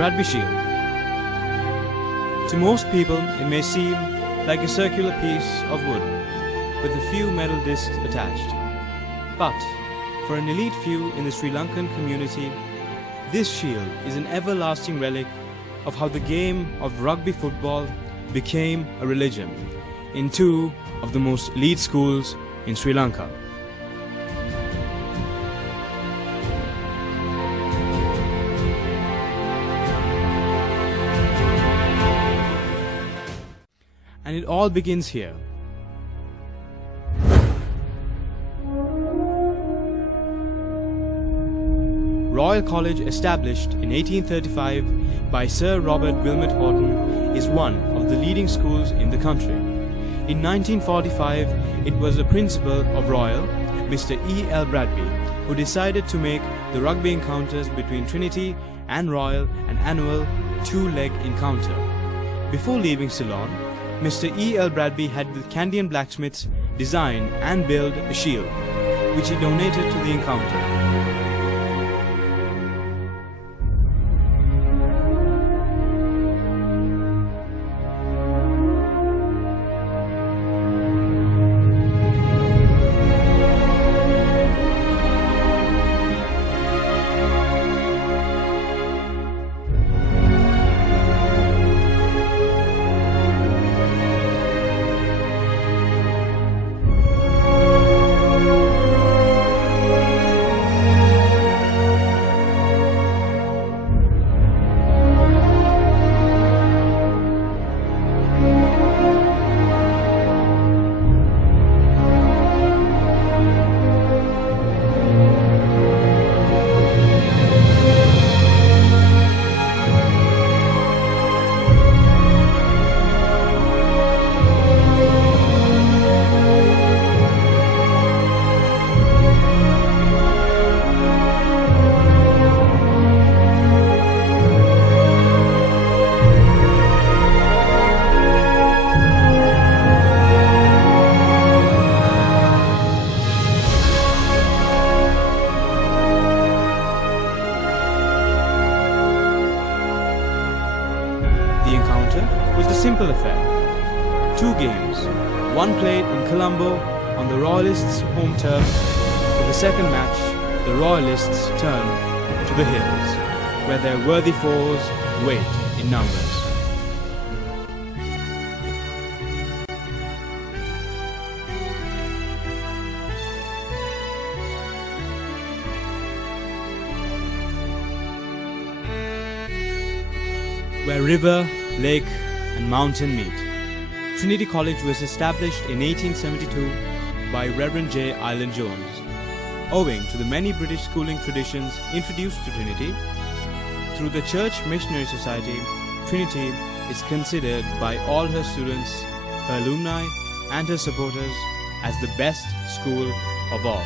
Bradby Shield. To most people, it may seem like a circular piece of wood with a few metal discs attached. But for an elite few in the Sri Lankan community, this shield is an everlasting relic of how the game of rugby football became a religion in two of the most elite schools in Sri Lanka. And it all begins here. Royal College, established in 1835 by Sir Robert Wilmot Horton, is one of the leading schools in the country. In 1945, it was the principal of Royal, Mr. E. L. Bradby, who decided to make the rugby encounters between Trinity and Royal an annual two-leg encounter. Before leaving Ceylon, Mr. E. L. Bradby had the Candian blacksmiths design and build a shield, which he donated to the encounter. The encounter was a simple affair. Two games, one played in Colombo on the Royalists' home turf. For the second match, the Royalists turned to the hills, where their worthy foes wait in numbers. Where river, lake and mountain meet. Trinity College was established in 1872 by Reverend J. Island Jones. Owing to the many British schooling traditions introduced to Trinity, through the Church Missionary Society, Trinity is considered by all her students, her alumni and her supporters as the best school of all.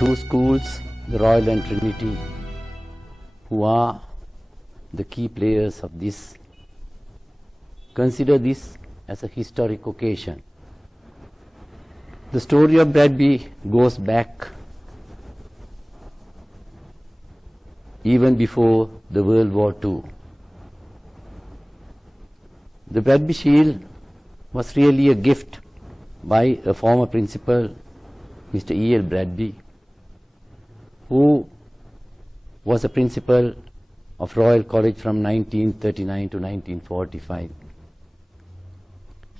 Two schools the Royal and Trinity, who are the key players of this, consider this as a historic occasion. The story of Bradby goes back even before the World War II. The Bradby Shield was really a gift by a former principal, Mr. E.L. Bradby, who was a principal of Royal College from 1939 to 1945.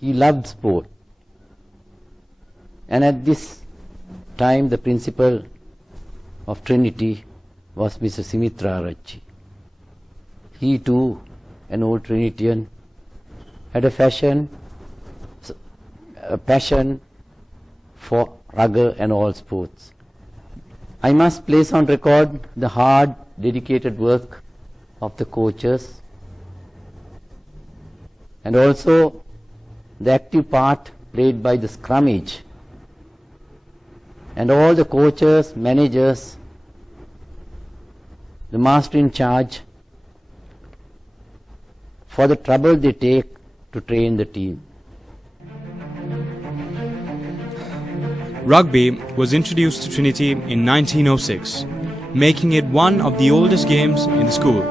He loved sport, and at this time the principal of Trinity was Mr. Simitra Rachi. He too, an old Trinitian, had a passion for rugby and all sports. I must place on record the hard, dedicated work of the coaches, and also the active part played by the scrummage, and all the coaches, managers, the master in charge, for the trouble they take to train the team. Rugby was introduced to Trinity in 1906, making it one of the oldest games in the school.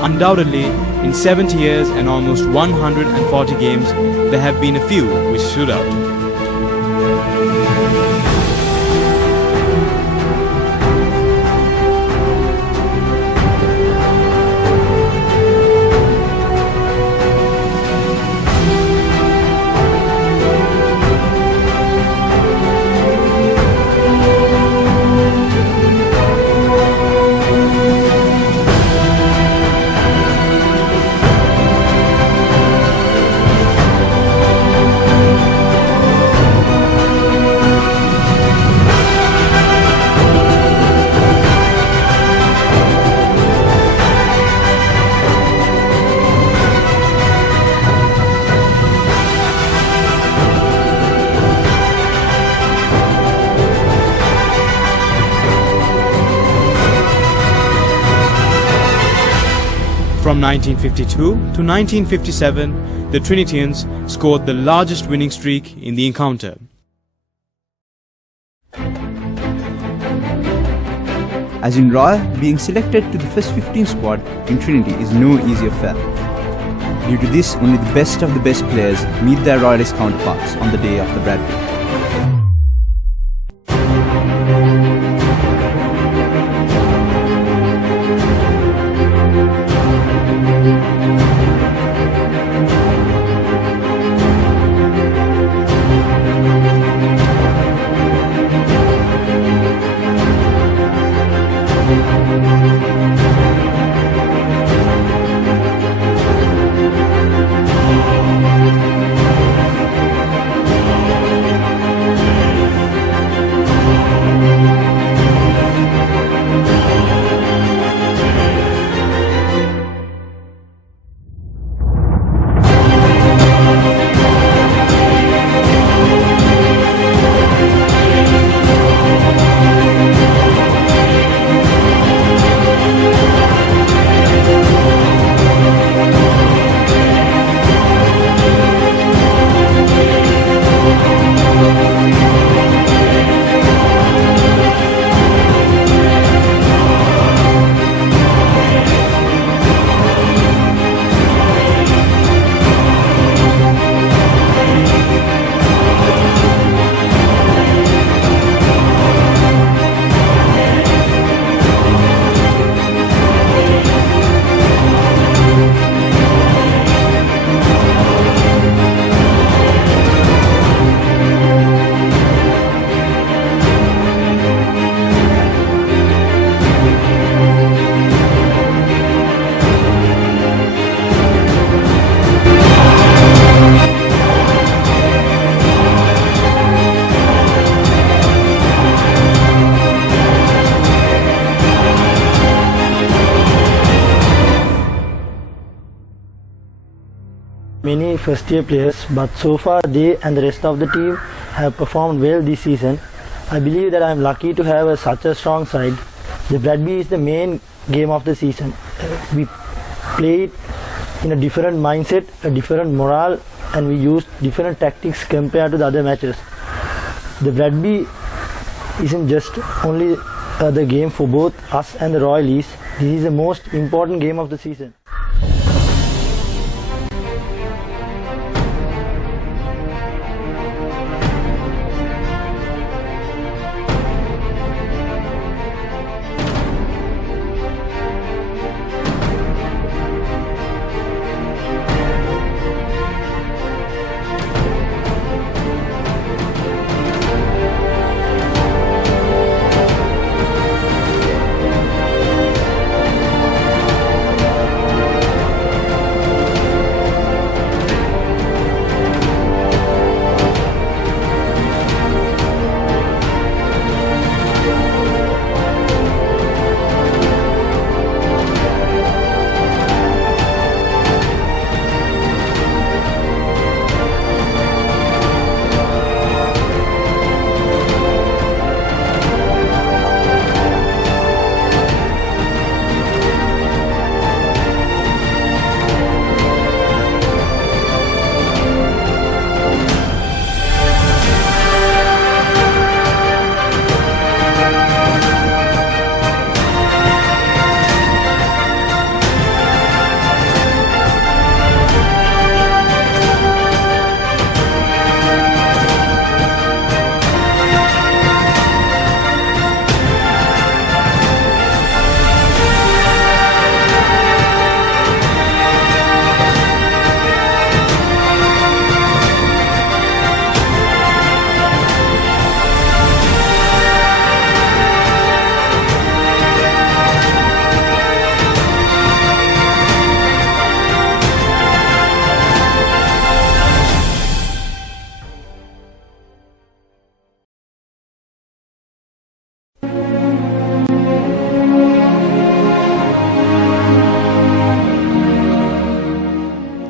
Undoubtedly, in 70 years and almost 140 games, there have been a few which stood out. From 1952 to 1957, the Trinitians scored the largest winning streak in the encounter. As in Royal, being selected to the first 15 squad in Trinity is no easy affair. Due to this, only the best of the best players meet their Royalist counterparts on the day of the Bradby. many first year players, but so far they and the rest of the team have performed well this season. I believe that I am lucky to have such a strong side. The Bradby is the main game of the season. We play it in a different mindset, a different morale, and we use different tactics compared to the other matches. The Bradby isn't just only the game for both us and the Royalies. This is the most important game of the season.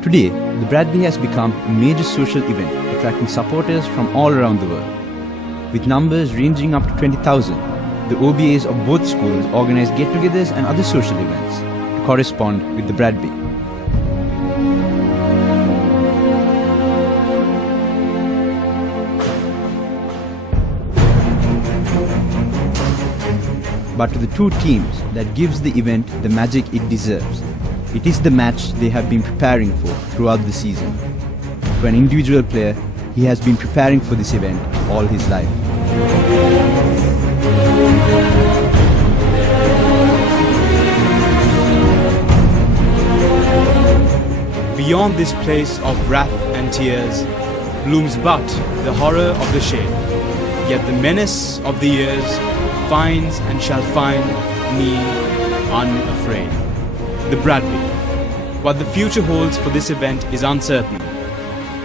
Today, the Bradby has become a major social event, attracting supporters from all around the world. With numbers ranging up to 20,000, the OBAs of both schools organize get-togethers and other social events to correspond with the Bradby. But to the two teams that gives the event the magic it deserves. It is the match they have been preparing for throughout the season. For an individual player, he has been preparing for this event all his life. Beyond this place of wrath and tears blooms but the horror of the shade. Yet the menace of the years finds and shall find me unafraid. The Bradby. What the future holds for this event is uncertain,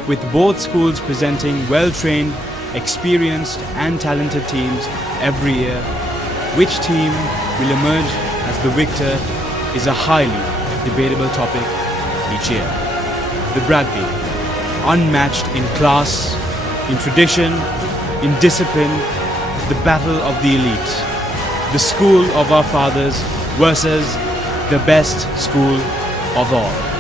with both schools presenting well-trained, experienced and talented teams every year. Which team will emerge as the victor is a highly debatable topic each year. The Bradby, unmatched in class, in tradition, in discipline, the battle of the elite, the school of our fathers versus the best school of all.